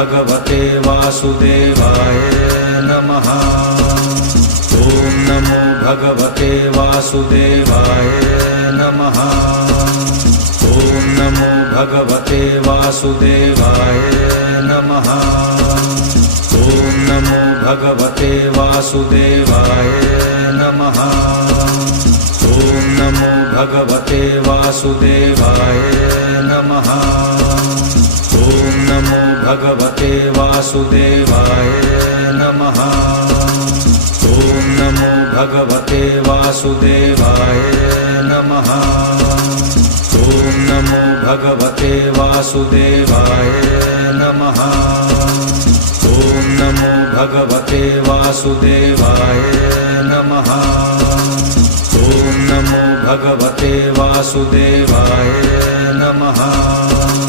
भगवते वासुदेवाय नमः। ॐ नमो भगवते वासुदेवाय नमः। ॐ नमो भगवते वासुदेवाय नमः। ॐ नमो भगवते वासुदेवाय नमः। ॐ नमो भगवते वासुदेवाय नमः। ॐ नमो भगवते वासुदेवाय नमः। ॐ नमो भगवते वासुदेवाय नमः। ॐ नमो भगवते वासुदेवाय नमः। ॐ नमो भगवते वासुदेवाय नमः। ॐ नमो भगवते वासुदेवाय नमः।